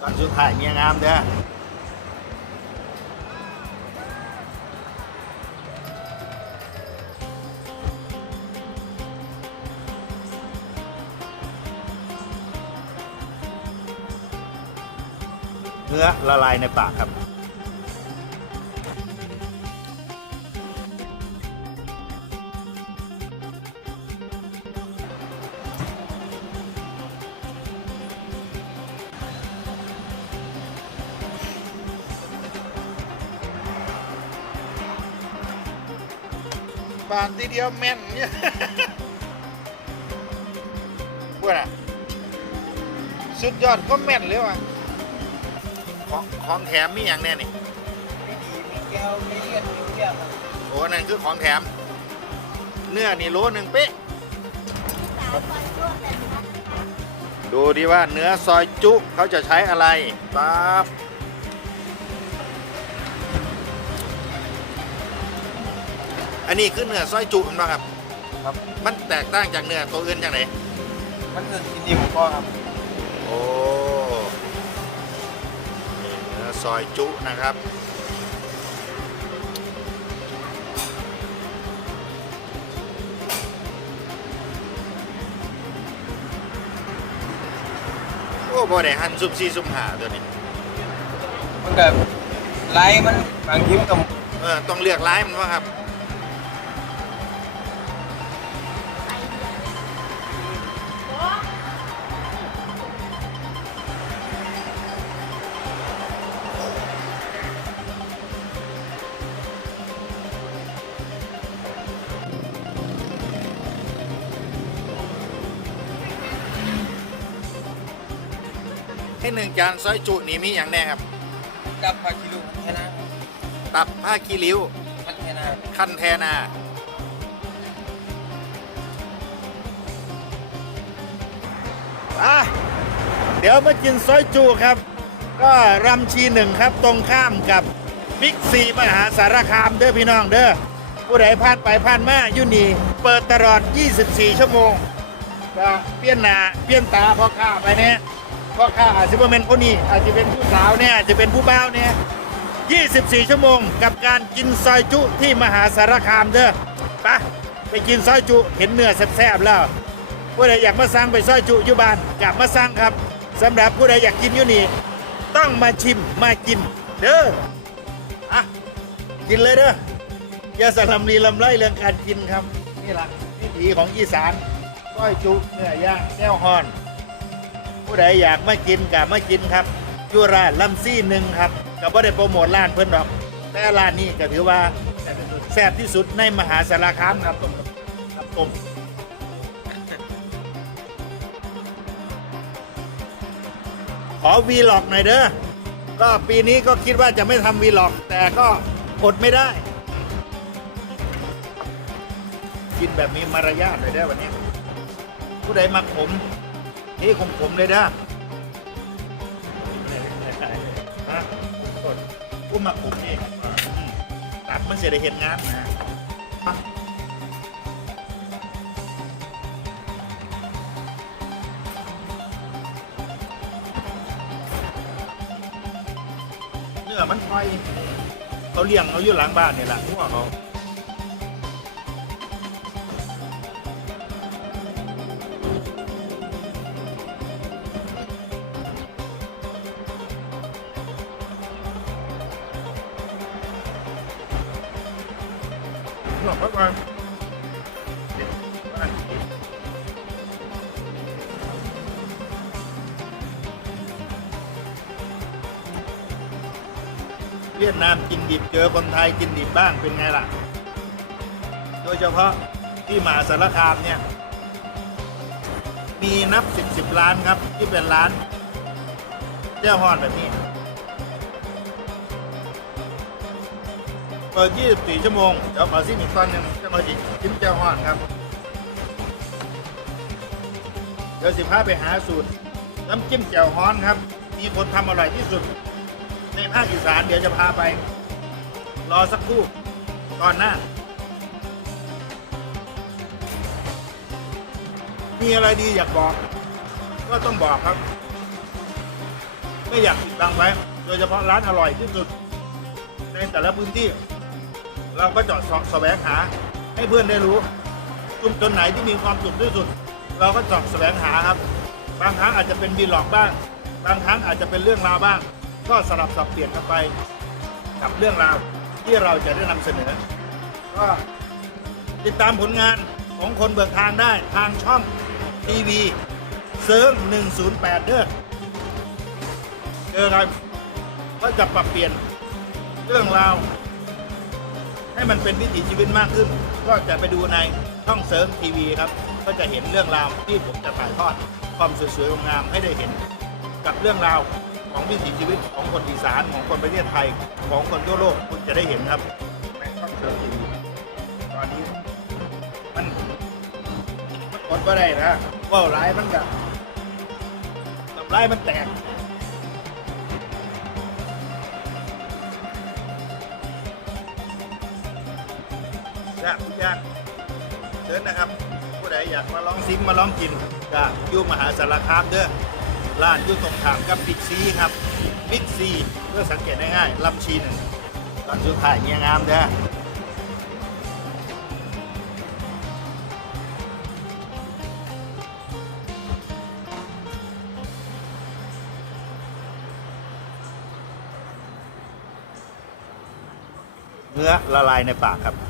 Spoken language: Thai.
ตอนสุดท้ายเมียงามเด้อเนื้อละลายในปากครับ บานทีเดียวแม่นเนี่ยพวกน่ะสุดยอดก็แม่นเลยว่ะของของแถมมีอย่างแน่นี่มีดีมีแก้วมีเลียดมีเกลียครับโอ้นั่นคือของแถม เนื้อนี่โลหนึ่งเป๊ะดูดีว่าเนื้อซอยจุเขาจะใช้อะไรปั๊บ อันนี้คือเนื้อซอยจุเห็นไหมครับ ครับ มันแตกต่างจากเนื้อตัวอื่นจากไหนมันคือกินนิ่มก็ครับ โอ้นี่เนื้อซอยจุนะครับ โอ้บ่ได้หั่นซุ่มซีซุ่มหาตัวนี้ มันแบบไล่มันบางทีมันก็เออต้องเลือกร้ายมันว่าครับ ให้หนึ่งจานซอยจุนี่มีอย่างแน่ครับกับผักคิลูแค่นั้นตับผ้าคีริ้วมันแค่นั้นคันแทนาอะเดี๋ยวมากินซอยจูครับ ก็รำชีหนึ่งครับตรงข้ามกับบิ๊กซีมหาสารคามเด้อพี่น้องเด้อผู้ใดผ่านไปผ่านมาอยู่นี่เปิดตลอด 24 ชั่วโมงก็เปลี่ยนหน้าเปลี่ยนตาพ่อค้าไปเนี่ย พ่อค้าอาจจะเป็นผู้นี้อาจจะเป็นผู้สาวเนี่ยอาจจะเป็นผู้บ่าวเนี่ย24 ชั่วโมงกับการกินซอยจุที่มหาสารคามเด้อไปไปกินซอยจุเห็นเนื้อแซ่บๆแล้วผู้ใดอยากมาสั่งไปซอยจุอยู่บ้านกลับมาสั่งครับสำหรับผู้ใดอยากกินอยู่นี่ต้องมาชิมมากินเด้ออะกินเลยเด้ออย่าสลำลีลำไรเรื่องการกินครับ นี่แหละวิถีของอีสานซอยจุเนื้อย่างแก้วฮอน ผู้ใดอยากมากินกับมากินครับยูร้านลำซี่หนึ่งครับก็บ่ได้โปรโมทร้านเพิ่นดอก แต่ร้านนี้ก็ถือว่าแซ่บที่สุดในมหาสารคามครับครับผมขอวีล็อกหน่อยเด้อก็ปีนี้ก็คิดว่าจะไม่ทำวีล็อก แต่ก็อดไม่ได้ กินแบบมีมารยาทหน่อยได้วันนี้ ผู้ใดมาขม นี่ขมขมเลยเด้อฮะผู้มาขมนี่อืมตับมันเสียได้เห็นงานนะเนื้อมันไฟเขาเลี้ยงเขาอยู่หลังบ้านเนี่ยแหละหัวเขา หลอกพักวันเวียดนามกินดิบเจอคนไทยกินดิบบ้างเป็นไงล่ะ โดยเฉพาะที่มหาสารคามเนี่ย มีนับสิบสิบร้านครับที่เป็นร้านเจ้าฮอนแบบนี้ ปิด 24 ชั่วโมงเดี๋ยวขอซิมอีกตอนหนึ่งจะมาจิจิ้มเจ้าฮ้อนครับ เดี๋ยวสิพาไปหาสูตรน้ำจิ้มแจ่วฮ้อนครับ มีคนทำอร่อยที่สุด ในภาคอีสานเดี๋ยวจะพาไป รอสักครู่ตอนหน้า มีอะไรดีอยากบอก ก็ต้องบอกครับ ไม่อยากปิดบังไว้ โดยเฉพาะร้านอร่อยที่สุด ในแต่ละพื้นที่ เราก็เจาะสาะแสวงหา ให้เพื่อนได้รู้ชุมชนไหนที่มีความสุขที่สุด เราก็เจาะแสวงหาครับ บางครั้งอาจจะเป็นบีหลอกบ้าง บางครั้งอาจจะเป็นเรื่องราวบ้าง ก็สลับสับเปลี่ยนกันไปกับเรื่องราวที่เราจะได้นำเสนอ ก็ติดตามผลงานของคนเบิกทางได้ทางช่องทีวีเซิร์ง108 เด้อเจอกันก็จะปรับเปลี่ยนเรื่องราว ให้มันเป็นวิถีชีวิตมากขึ้น ก็จะไปดูในช่องเซิร์ฟทีวีครับ ก็จะเห็นเรื่องราวที่ผมจะถ่ายทอดความสวยๆงามให้ได้เห็น กับเรื่องราวของวิถีชีวิตของคนอีสานของคนประเทศไทยของคนทั่วโลกคุณจะได้เห็นครับในช่องเซิร์ฟทีวีตอนนี้มันมันอดก็ได้นะว่าวร้ายมันกับกับร้ายมันแตก นะทุกอย่างเชิญนะครับ ผู้ใดอยากมาลองซิมมาลองกินก็อยู่มหาสารคามเด้อร้านอยู่ตรงขามกับบิ๊กซีครับบิ๊กซีเพื่อสังเกตง่ายๆลำชีหนึ่งตอนสุดท้ายเงียงามเด้อเนื้อละลายในปากครับ